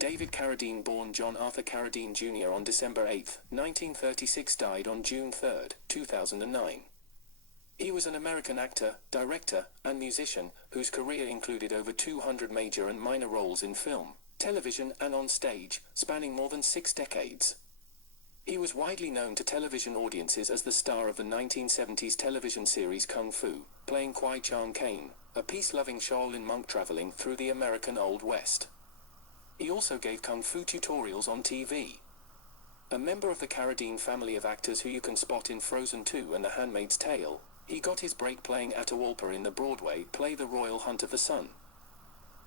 David Carradine, born John Arthur Carradine Jr. on December 8, 1936, died on June 3, 2009. He was an American actor, director, and musician, whose career included over 200 major and minor roles in film, television, and on stage, spanning more than 6 decades. He was widely known to television audiences as the star of the 1970s television series Kung Fu, playing Kwai Chang Caine, a peace-loving Shaolin monk traveling through the American Old West. He also gave Kung Fu tutorials on TV. A member of the Carradine family of actors who you can spot in Frozen 2 and The Handmaid's Tale, he got his break playing Atahuallpa in the Broadway play The Royal Hunt of the Sun.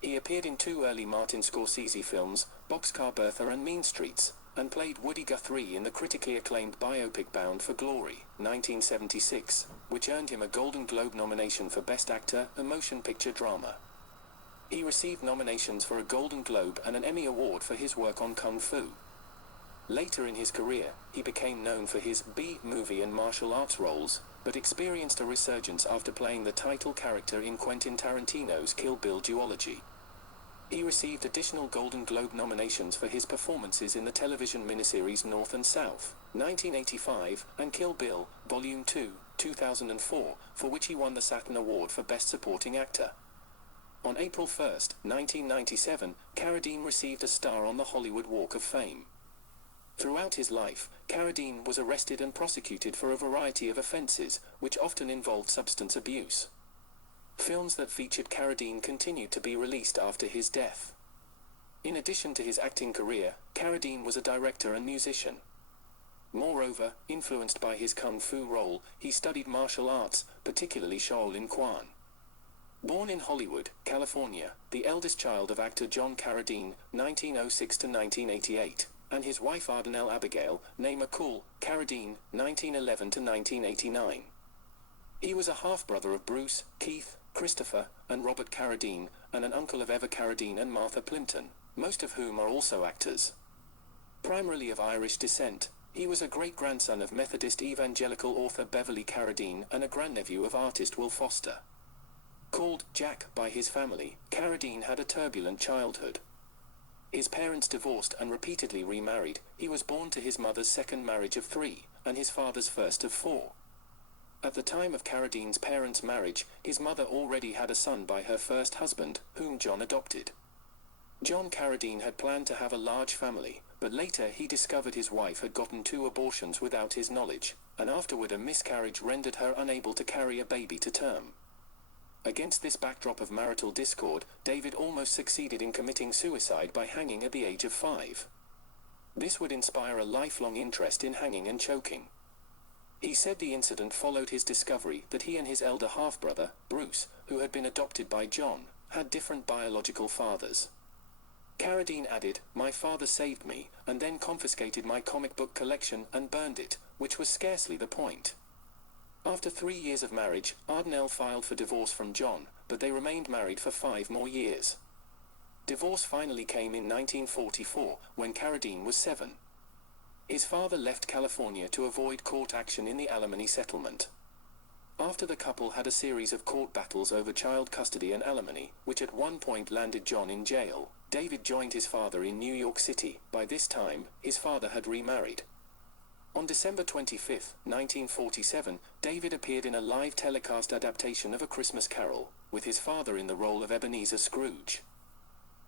He appeared in 2 early Martin Scorsese films, Boxcar, Bertha, and Mean Streets, and played Woody Guthrie in the critically acclaimed biopic Bound for Glory, 1976, which earned him a Golden Globe nomination for Best Actor, a Motion Picture Drama. He received nominations for a Golden Globe and an Emmy Award for his work on Kung Fu. Later in his career, he became known for his B-movie and martial arts roles, but experienced a resurgence after playing the title character in Quentin Tarantino's Kill Bill duology. He received additional Golden Globe nominations for his performances in the television miniseries North and South, 1985, and Kill Bill, Volume 2, 2004, for which he won the Saturn Award for Best Supporting Actor. On April 1, 1997, Carradine received a star on the Hollywood Walk of Fame. Throughout his life, Carradine was arrested and prosecuted for a variety of offenses, which often involved substance abuse. Films that featured Carradine continued to be released after his death. In addition to his acting career, Carradine was a director and musician. Moreover, influenced by his Kung Fu role, he studied martial arts, particularly Shaolin Quan. Born in Hollywood, California, the eldest child of actor John Carradine, 1906 to 1988, and his wife Ardenelle Abigail, née McCall, Carradine, 1911 to 1989. He was a half-brother of Bruce, Keith, Christopher, and Robert Carradine, and an uncle of Eva Carradine and Martha Plimpton, most of whom are also actors. Primarily of Irish descent, he was a great-grandson of Methodist evangelical author Beverly Carradine and a grandnephew of artist Will Foster. Called Jack by his family, Carradine had a turbulent childhood. His parents divorced and repeatedly remarried. He was born to his mother's second marriage of 3, and his father's first of 4. At the time of Carradine's parents' marriage, his mother already had a son by her first husband, whom John adopted. John Carradine had planned to have a large family, but later he discovered his wife had gotten 2 abortions without his knowledge, and afterward a miscarriage rendered her unable to carry a baby to term. Against this backdrop of marital discord, David almost succeeded in committing suicide by hanging at the age of 5. This would inspire a lifelong interest in hanging and choking. He said the incident followed his discovery that he and his elder half-brother, Bruce, who had been adopted by John, had different biological fathers. Carradine added, "My father saved me, and then confiscated my comic book collection and burned it, which was scarcely the point." After 3 years of marriage, Ardenelle filed for divorce from John, but they remained married for 5 more years. Divorce finally came in 1944, when Carradine was 7. His father left California to avoid court action in the alimony settlement. After the couple had a series of court battles over child custody and alimony, which at one point landed John in jail, David joined his father in New York City. By this time, his father had remarried. On December 25, 1947, David appeared in a live telecast adaptation of A Christmas Carol, with his father in the role of Ebenezer Scrooge.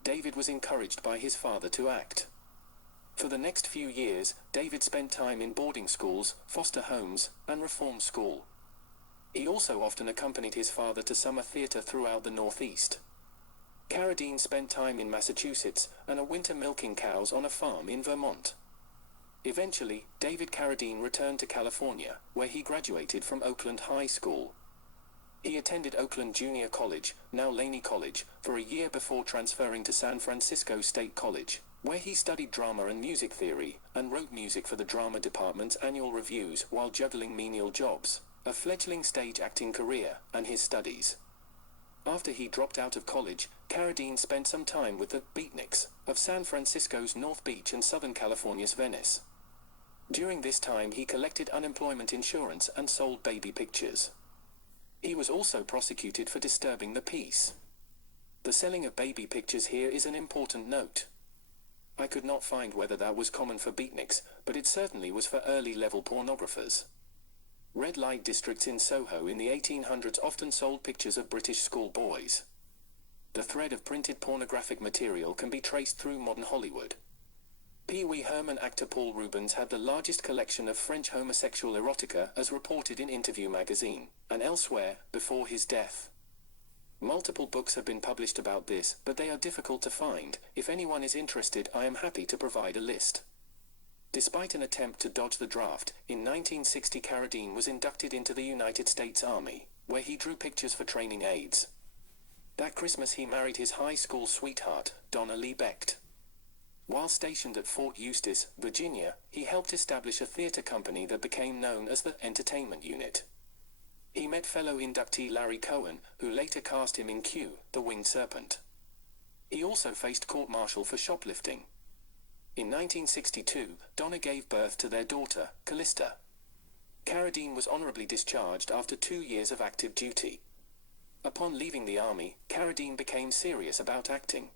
David was encouraged by his father to act. For the next few years, David spent time in boarding schools, foster homes, and reform school. He also often accompanied his father to summer theater throughout the Northeast. Carradine spent time in Massachusetts and a winter milking cows on a farm in Vermont. Eventually, David Carradine returned to California, where he graduated from Oakland High School. He attended Oakland Junior College, now Laney College, for a year before transferring to San Francisco State College, where he studied drama and music theory, and wrote music for the drama department's annual reviews while juggling menial jobs, a fledgling stage acting career, and his studies. After he dropped out of college, Carradine spent some time with the Beatniks of San Francisco's North Beach and Southern California's Venice. During this time he collected unemployment insurance and sold baby pictures. He was also prosecuted for disturbing the peace. The selling of baby pictures here is an important note. I could not find whether that was common for beatniks, but it certainly was for early-level pornographers. Red light districts in Soho in the 1800s often sold pictures of British schoolboys. The thread of printed pornographic material can be traced through modern Hollywood. Pee Wee Herman actor Paul Rubens had the largest collection of French homosexual erotica as reported in Interview magazine, and elsewhere, before his death. Multiple books have been published about this, but they are difficult to find. If anyone is interested, I am happy to provide a list. Despite an attempt to dodge the draft, in 1960 Carradine was inducted into the United States Army, where he drew pictures for training aides. That Christmas he married his high school sweetheart, Donna Lee Becht. While stationed at Fort Eustis, Virginia, he helped establish a theater company that became known as the Entertainment Unit. He met fellow inductee Larry Cohen, who later cast him in Q, The Winged Serpent. He also faced court-martial for shoplifting. In 1962, Donna gave birth to their daughter, Callista. Carradine was honorably discharged after 2 years of active duty. Upon leaving the army, Carradine became serious about acting.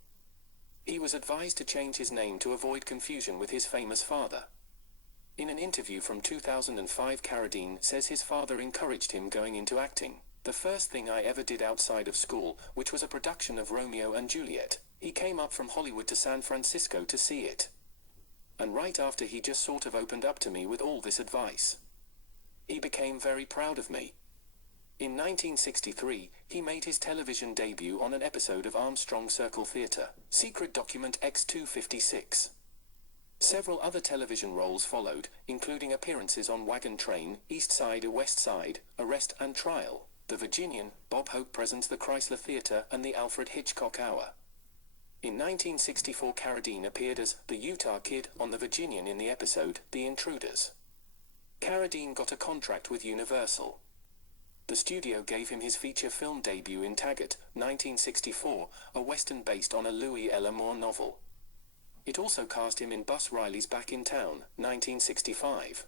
He was advised to change his name to avoid confusion with his famous father. In an interview from 2005, Carradine says his father encouraged him going into acting. The first thing I ever did outside of school, which was a production of Romeo and Juliet. He came up from Hollywood to San Francisco to see it. And right after he just sort of opened up to me with all this advice. He became very proud of me. In 1963, he made his television debut on an episode of Armstrong Circle Theater, Secret Document X-256. Several other television roles followed, including appearances on Wagon Train, East Side or West Side, Arrest and Trial, The Virginian, Bob Hope Presents the Chrysler Theater and The Alfred Hitchcock Hour. In 1964, Carradine appeared as the Utah Kid on The Virginian in the episode The Intruders. Carradine got a contract with Universal. The studio gave him his feature film debut in Taggart, 1964, a western based on a Louis L. Amour novel. It also cast him in Bus Riley's Back in Town, 1965.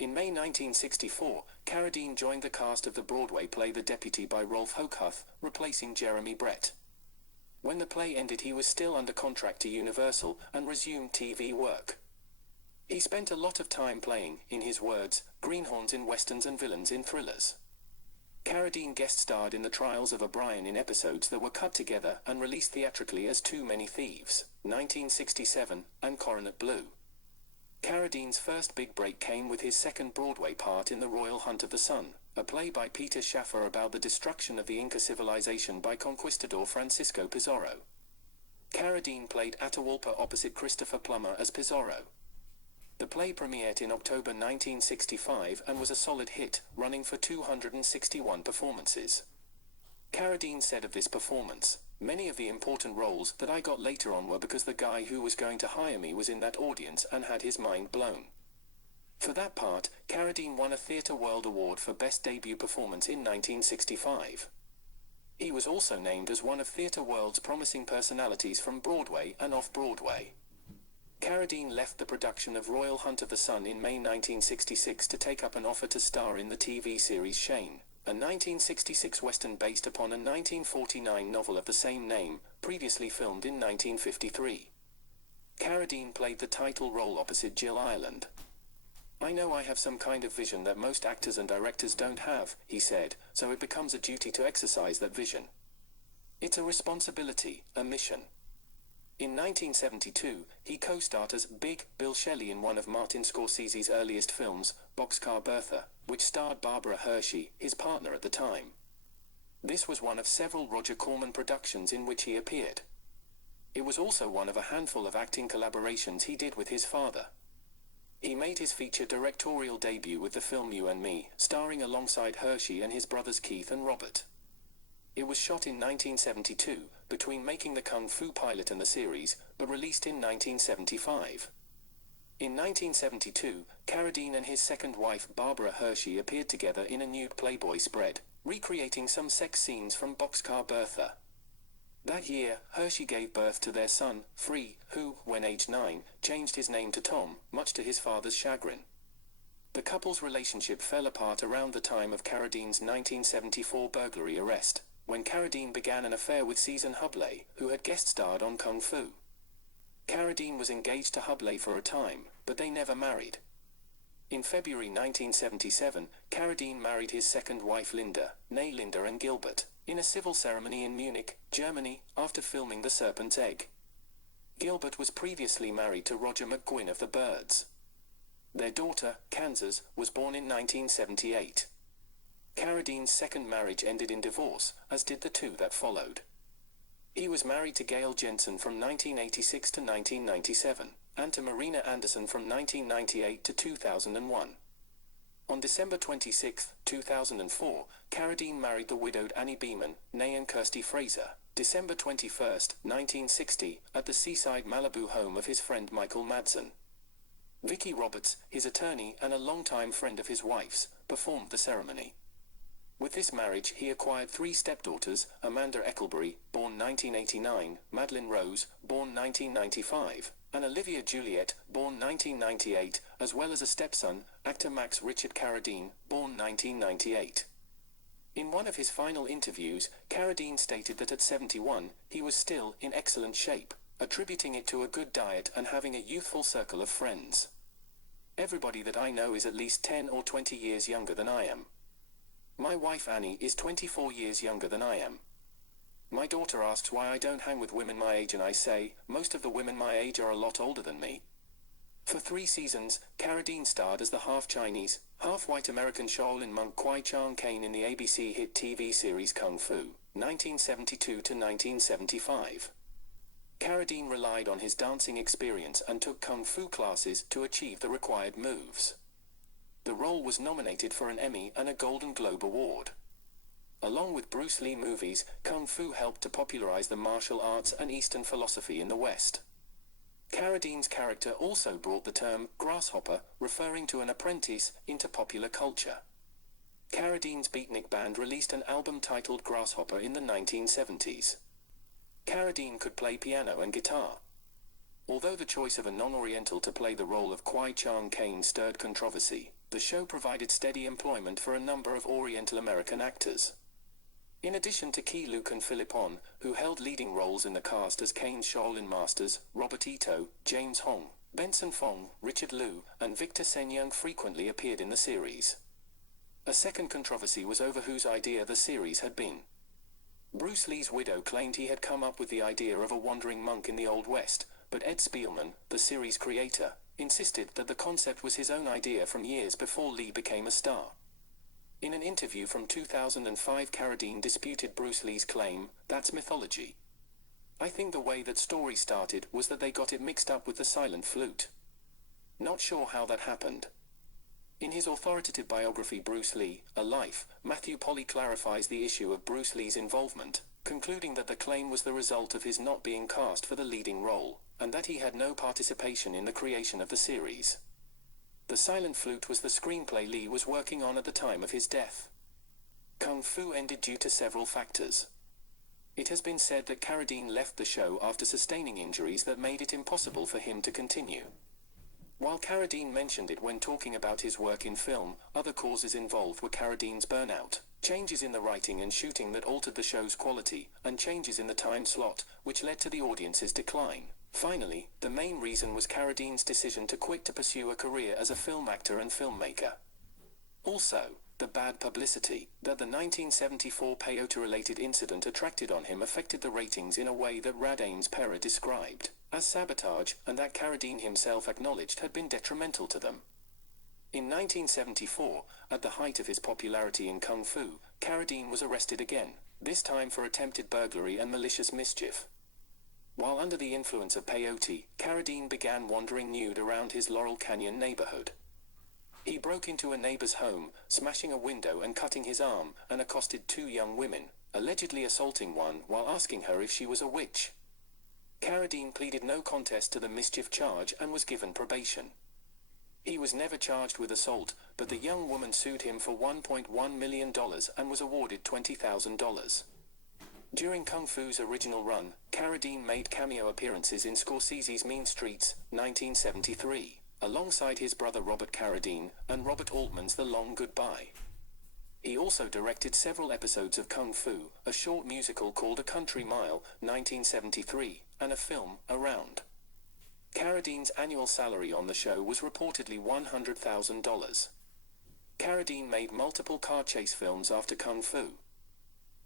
In May 1964, Carradine joined the cast of the Broadway play The Deputy by Rolf Hochhuth, replacing Jeremy Brett. When the play ended, he was still under contract to Universal and resumed TV work. He spent a lot of time playing, in his words, greenhorns in westerns and villains in thrillers. Carradine guest starred in The Trials of O'Brien in episodes that were cut together and released theatrically as Too Many Thieves, 1967, and Coronet Blue. Carradine's first big break came with his second Broadway part in The Royal Hunt of the Sun, a play by Peter Shaffer about the destruction of the Inca civilization by conquistador Francisco Pizarro. Carradine played Atahuallpa opposite Christopher Plummer as Pizarro. The play premiered in October 1965 and was a solid hit, running for 261 performances. Carradine said of this performance, "Many of the important roles that I got later on were because the guy who was going to hire me was in that audience and had his mind blown." For that part, Carradine won a Theatre World Award for Best Debut Performance in 1965. He was also named as one of Theatre World's promising personalities from Broadway and off-Broadway. Carradine left the production of Royal Hunt of the Sun in May 1966 to take up an offer to star in the TV series Shane, a 1966 western based upon a 1949 novel of the same name, previously filmed in 1953. Carradine played the title role opposite Jill Ireland. "I know I have some kind of vision that most actors and directors don't have," he said, "so it becomes a duty to exercise that vision. It's a responsibility, a mission." In 1972, he co-starred as Big Bill Shelley in one of Martin Scorsese's earliest films, Boxcar Bertha, which starred Barbara Hershey, his partner at the time. This was one of several Roger Corman productions in which he appeared. It was also one of a handful of acting collaborations he did with his father. He made his feature directorial debut with the film You and Me, starring alongside Hershey and his brothers Keith and Robert. It was shot in 1972, between making the Kung Fu pilot and the series, but released in 1975. In 1972, Carradine and his second wife Barbara Hershey appeared together in a nude Playboy spread, recreating some sex scenes from Boxcar Bertha. That year, Hershey gave birth to their son, Free, who, when aged 9, changed his name to Tom, much to his father's chagrin. The couple's relationship fell apart around the time of Carradine's 1974 burglary arrest, when Carradine began an affair with Susan Hubley, who had guest starred on Kung Fu. Carradine was engaged to Hubley for a time, but they never married. In February 1977, Carradine married his second wife Linda, née Linda and Gilbert, in a civil ceremony in Munich, Germany, after filming The Serpent's Egg. Gilbert was previously married to Roger McGuinn of the Byrds. Their daughter, Kansas, was born in 1978. Carradine's second marriage ended in divorce, as did the two that followed. He was married to Gail Jensen from 1986 to 1997, and to Marina Anderson from 1998 to 2001. On December 26, 2004, Carradine married the widowed Annie Beeman, née Kirsty Fraser, December 21, 1960, at the seaside Malibu home of his friend Michael Madsen. Vicki Roberts, his attorney and a longtime friend of his wife's, performed the ceremony. With this marriage he acquired three stepdaughters, Amanda Eckelberry, born 1989, Madeline Rose, born 1995, and Olivia Juliet, born 1998, as well as a stepson, actor Max Richard Carradine, born 1998. In one of his final interviews, Carradine stated that at 71, he was still in excellent shape, attributing it to a good diet and having a youthful circle of friends. Everybody that I know is at least 10 or 20 years younger than I am. My wife Annie is 24 years younger than I am. My daughter asks why I don't hang with women my age, and I say, most of the women my age are a lot older than me. For 3 seasons, Carradine starred as the half-Chinese, half-white American Shaolin monk Kwai Chang Caine in the ABC hit TV series Kung Fu, 1972 to 1975. Carradine relied on his dancing experience and took Kung Fu classes to achieve the required moves. The role was nominated for an Emmy and a Golden Globe Award. Along with Bruce Lee movies, Kung Fu helped to popularize the martial arts and Eastern philosophy in the West. Carradine's character also brought the term grasshopper, referring to an apprentice, into popular culture. Carradine's beatnik band released an album titled Grasshopper in the 1970s. Carradine could play piano and guitar. Although the choice of a non-Oriental to play the role of Kwai Chang Caine stirred controversy, the show provided steady employment for a number of Oriental American actors. In addition to Key Luke and Philippon, who held leading roles in the cast as Caine's Shaolin masters, Robert Ito, James Hong, Benson Fong, Richard Liu, and Victor Sen Yung frequently appeared in the series. A second controversy was over whose idea the series had been. Bruce Lee's widow claimed he had come up with the idea of a wandering monk in the Old West, but Ed Spielman, the series creator, insisted that the concept was his own idea from years before Lee became a star. In an interview from 2005, Carradine disputed Bruce Lee's claim, "That's mythology. I think the way that story started was that they got it mixed up with the silent flute. Not sure how that happened." In his authoritative biography Bruce Lee, A Life, Matthew Polly clarifies the issue of Bruce Lee's involvement, concluding that the claim was the result of his not being cast for the leading role, and that he had no participation in the creation of the series. The silent flute was the screenplay Lee was working on at the time of his death. Kung Fu ended due to several factors. It has been said that Carradine left the show after sustaining injuries that made it impossible for him to continue. While Carradine mentioned it when talking about his work in film, other causes involved were Carradine's burnout, changes in the writing and shooting that altered the show's quality, and changes in the time slot, which led to the audience's decline. Finally, the main reason was Carradine's decision to quit to pursue a career as a film actor and filmmaker. Also, the bad publicity that the 1974 peyote-related incident attracted on him affected the ratings in a way that Radames Pera described as sabotage, and that Carradine himself acknowledged had been detrimental to them. In 1974, at the height of his popularity in Kung Fu, Carradine was arrested again, this time for attempted burglary and malicious mischief. While under the influence of peyote, Carradine began wandering nude around his Laurel Canyon neighborhood. He broke into a neighbor's home, smashing a window and cutting his arm, and accosted 2 young women, allegedly assaulting one while asking her if she was a witch. Carradine pleaded no contest to the mischief charge and was given probation. He was never charged with assault, but the young woman sued him for $1.1 million and was awarded $20,000. During Kung Fu's original run, Carradine made cameo appearances in Scorsese's Mean Streets, 1973, alongside his brother Robert Carradine, and Robert Altman's The Long Goodbye. He also directed several episodes of Kung Fu, a short musical called A Country Mile, 1973, and a film, Around. Carradine's annual salary on the show was reportedly $100,000. Carradine made multiple car chase films after Kung Fu.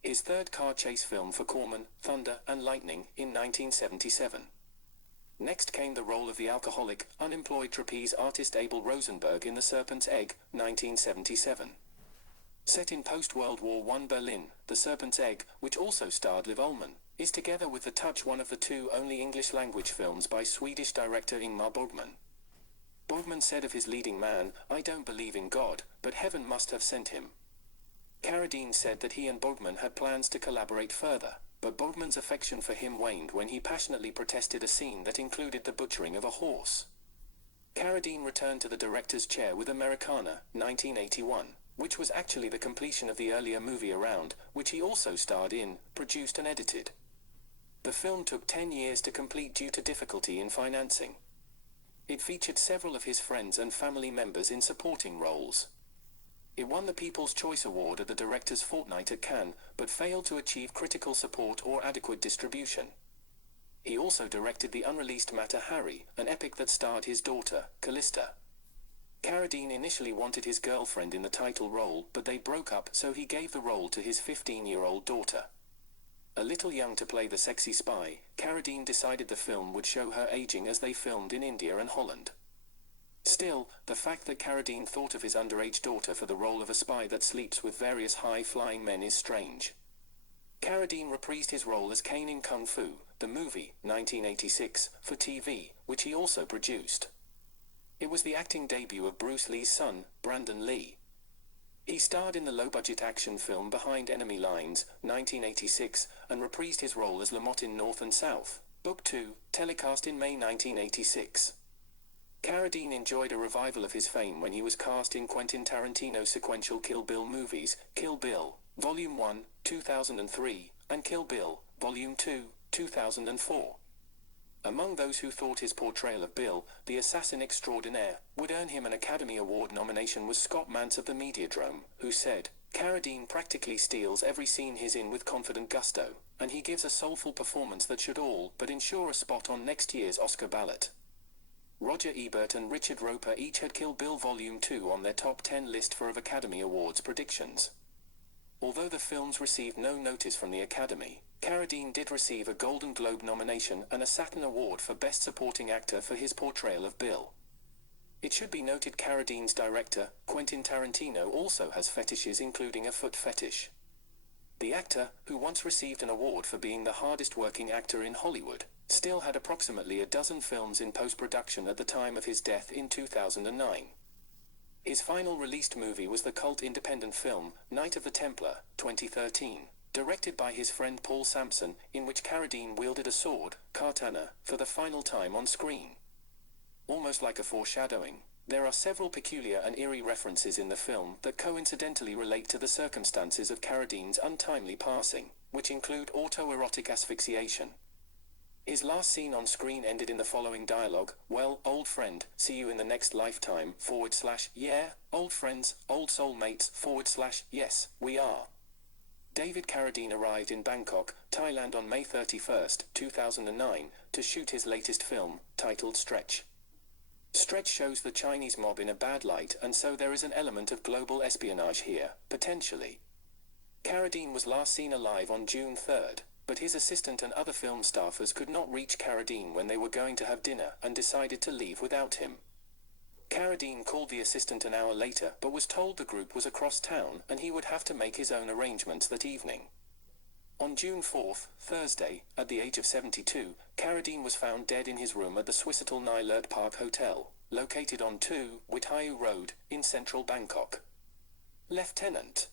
His third car chase film for Corman, Thunder and Lightning in 1977. Next came the role of the alcoholic, unemployed trapeze artist Abel Rosenberg in The Serpent's Egg, 1977. Set in post-World War I Berlin, The Serpent's Egg, which also starred Liv Ullmann, is together with The Touch one of the two only English-language films by Swedish director Ingmar Bergman. Bergman said of his leading man, "I don't believe in God, but heaven must have sent him." Carradine said that he and Bergman had plans to collaborate further, but Bergman's affection for him waned when he passionately protested a scene that included the butchering of a horse. Carradine returned to the director's chair with Americana, 1981, which was actually the completion of the earlier movie Around, which he also starred in, produced and edited. The film took 10 years to complete due to difficulty in financing. It featured several of his friends and family members in supporting roles. It won the People's Choice Award at the Director's Fortnight at Cannes, but failed to achieve critical support or adequate distribution. He also directed the unreleased Mata Hari, an epic that starred his daughter, Callista. Carradine initially wanted his girlfriend in the title role, but they broke up, so he gave the role to his 15-year-old daughter. A little young to play the sexy spy, Carradine decided the film would show her aging as they filmed in India and Holland. Still, the fact that Carradine thought of his underage daughter for the role of a spy that sleeps with various high-flying men is strange. Carradine reprised his role as Caine in Kung Fu, the movie, 1986, for TV, which he also produced. It was the acting debut of Bruce Lee's son, Brandon Lee. He starred in the low-budget action film Behind Enemy Lines, 1986, and reprised his role as Lamont in North and South, Book 2, telecast in May 1986. Carradine enjoyed a revival of his fame when he was cast in Quentin Tarantino's sequential Kill Bill movies, Kill Bill, Volume 1, 2003, and Kill Bill, Volume 2, 2004. Among those who thought his portrayal of Bill, the assassin extraordinaire, would earn him an Academy Award nomination was Scott Mantz of the Mediadrome, who said, "Carradine practically steals every scene he's in with confident gusto, and he gives a soulful performance that should all but ensure a spot on next year's Oscar ballot." Roger Ebert and Richard Roeper each had Kill Bill Volume 2 on their top 10 list for of Academy Awards predictions. Although the films received no notice from the Academy, Carradine did receive a Golden Globe nomination and a Saturn Award for Best Supporting Actor for his portrayal of Bill. It should be noted Carradine's director, Quentin Tarantino, also has fetishes, including a foot fetish. The actor, who once received an award for being the hardest working actor in Hollywood, still had approximately a dozen films in post-production at the time of his death in 2009. His final released movie was the cult independent film, Night of the Templar, 2013, directed by his friend Paul Sampson, in which Carradine wielded a sword, katana, for the final time on screen. Almost like a foreshadowing, there are several peculiar and eerie references in the film that coincidentally relate to the circumstances of Carradine's untimely passing, which include autoerotic asphyxiation. His last scene on screen ended in the following dialogue: "Well, old friend, see you in the next lifetime, / yeah, old friends, old soulmates, / yes, we are." David Carradine arrived in Bangkok, Thailand on May 31, 2009, to shoot his latest film, titled Stretch. Stretch shows the Chinese mob in a bad light, and so there is an element of global espionage here, potentially. Carradine was last seen alive on June 3, but his assistant and other film staffers could not reach Carradine when they were going to have dinner and decided to leave without him. Carradine called the assistant an hour later, but was told the group was across town and he would have to make his own arrangements that evening. On June 4, Thursday, at the age of 72, Carradine was found dead in his room at the Swissotel Nilert Park Hotel, located on 2 Withayu Road, in central Bangkok. Lieutenant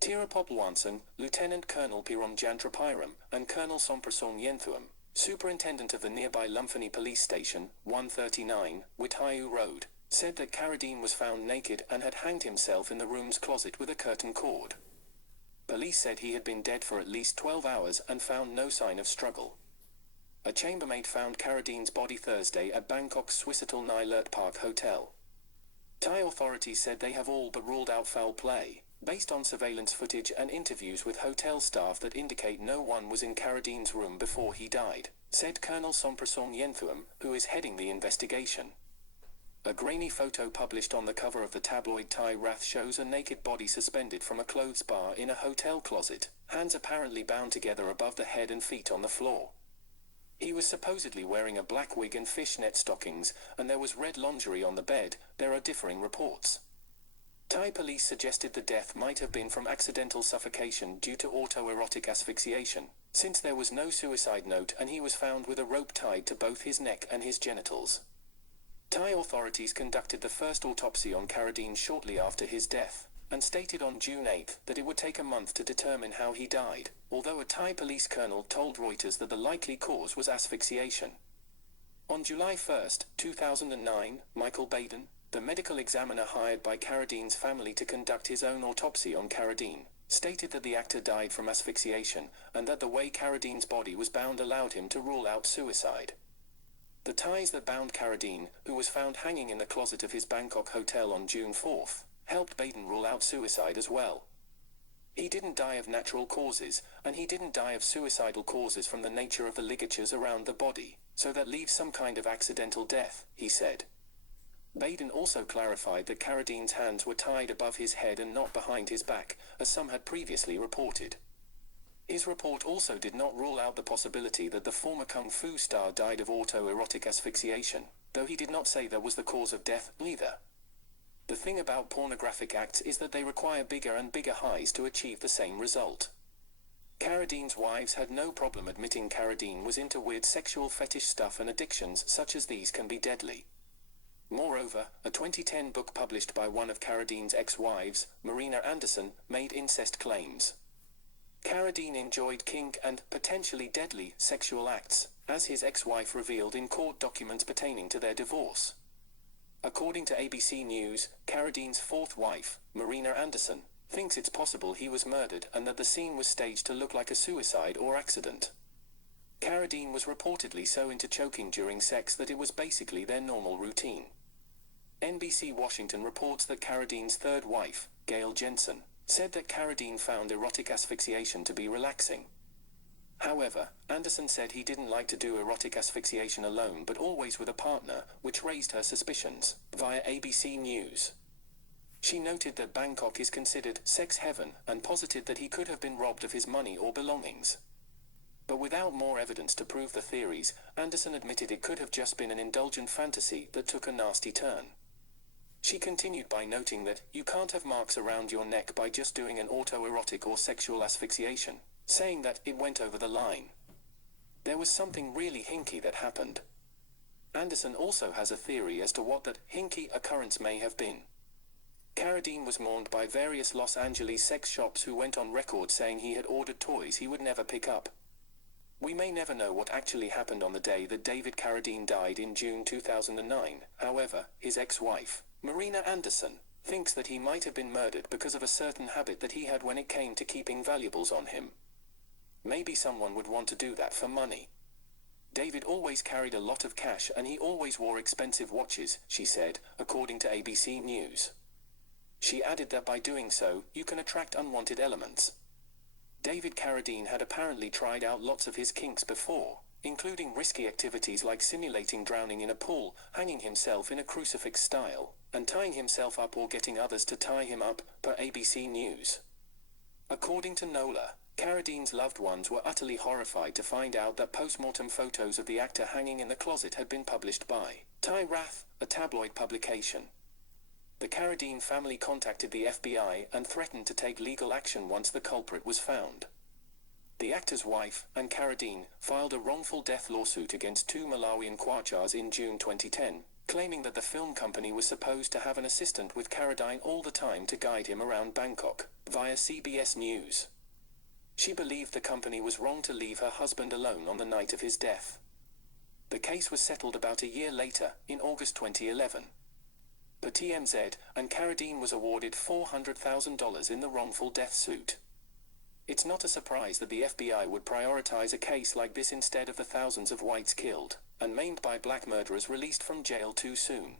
Tirapop Lwanson, Lieutenant Colonel Pirom Jantrapiram, and Colonel Somprasong Yenthuam, superintendent of the nearby Lumphaní police station, 139, Withayu Road, said that Carradine was found naked and had hanged himself in the room's closet with a curtain cord. Police said he had been dead for at least 12 hours and found no sign of struggle. A chambermaid found Carradine's body Thursday at Bangkok's Swissotel Nilert Park Hotel. Thai authorities said they have all but ruled out foul play, based on surveillance footage and interviews with hotel staff that indicate no one was in Carradine's room before he died. said Colonel Somprasong Yenthuam, who is heading the investigation. A grainy photo published on the cover of the tabloid Thai Wrath shows a naked body suspended from a clothes bar in a hotel closet, hands apparently bound together above the head and feet on the floor. He was supposedly wearing a black wig and fishnet stockings, and there was red lingerie on the bed. There are differing reports. Thai police suggested the death might have been from accidental suffocation due to autoerotic asphyxiation, since there was no suicide note and he was found with a rope tied to both his neck and his genitals. Thai authorities conducted the first autopsy on Carradine shortly after his death, and stated on June 8 that it would take a month to determine how he died, although a Thai police colonel told Reuters that the likely cause was asphyxiation. On July 1, 2009, Michael Baden, the medical examiner hired by Carradine's family to conduct his own autopsy on Carradine, stated that the actor died from asphyxiation, and that the way Carradine's body was bound allowed him to rule out suicide. The ties that bound Carradine, who was found hanging in the closet of his Bangkok hotel on June 4, helped Baden rule out suicide as well. He didn't die of natural causes, and he didn't die of suicidal causes from the nature of the ligatures around the body, so that leaves some kind of accidental death, he said. Baden also clarified that Carradine's hands were tied above his head and not behind his back, as some had previously reported. His report also did not rule out the possibility that the former kung fu star died of autoerotic asphyxiation, though he did not say that was the cause of death either. The thing about pornographic acts is that they require bigger and bigger highs to achieve the same result. Carradine's wives had no problem admitting Carradine was into weird sexual fetish stuff, and addictions such as these can be deadly. Moreover, a 2010 book published by one of Carradine's ex-wives, Marina Anderson, made incest claims. Carradine enjoyed kink and potentially deadly sexual acts, as his ex-wife revealed in court documents pertaining to their divorce. According to ABC News, Carradine's fourth wife, Marina Anderson, thinks it's possible he was murdered and that the scene was staged to look like a suicide or accident. Carradine was reportedly so into choking during sex that it was basically their normal routine. NBC Washington reports that Carradine's third wife, Gail Jensen, said that Carradine found erotic asphyxiation to be relaxing. However, Anderson said he didn't like to do erotic asphyxiation alone but always with a partner, which raised her suspicions, via ABC News. She noted that Bangkok is considered sex heaven and posited that he could have been robbed of his money or belongings. But without more evidence to prove the theories, Anderson admitted it could have just been an indulgent fantasy that took a nasty turn. She continued by noting that you can't have marks around your neck by just doing an autoerotic or sexual asphyxiation, saying that it went over the line. There was something really hinky that happened. Anderson also has a theory as to what that hinky occurrence may have been. Carradine was mourned by various Los Angeles sex shops who went on record saying he had ordered toys he would never pick up. We may never know what actually happened on the day that David Carradine died in June 2009, however, his ex-wife, Marina Anderson, thinks that he might have been murdered because of a certain habit that he had when it came to keeping valuables on him. Maybe someone would want to do that for money. David always carried a lot of cash and he always wore expensive watches, she said, according to ABC News. She added that by doing so, you can attract unwanted elements. David Carradine had apparently tried out lots of his kinks before, including risky activities like simulating drowning in a pool, hanging himself in a crucifix style, and tying himself up or getting others to tie him up, per ABC News. According to Nola, Carradine's loved ones were utterly horrified to find out that post-mortem photos of the actor hanging in the closet had been published by Thai Wrath, a tabloid publication. The Carradine family contacted the FBI and threatened to take legal action once the culprit was found. The actor's wife, and Carradine, filed a wrongful death lawsuit against two Malawian Kwachars in June 2010, claiming that the film company was supposed to have an assistant with Carradine all the time to guide him around Bangkok, via CBS News. She believed the company was wrong to leave her husband alone on the night of his death. The case was settled about a year later, in August 2011. Per TMZ, and Carradine was awarded $400,000 in the wrongful death suit. It's not a surprise that the FBI would prioritize a case like this instead of the thousands of whites killed and maimed by black murderers released from jail too soon.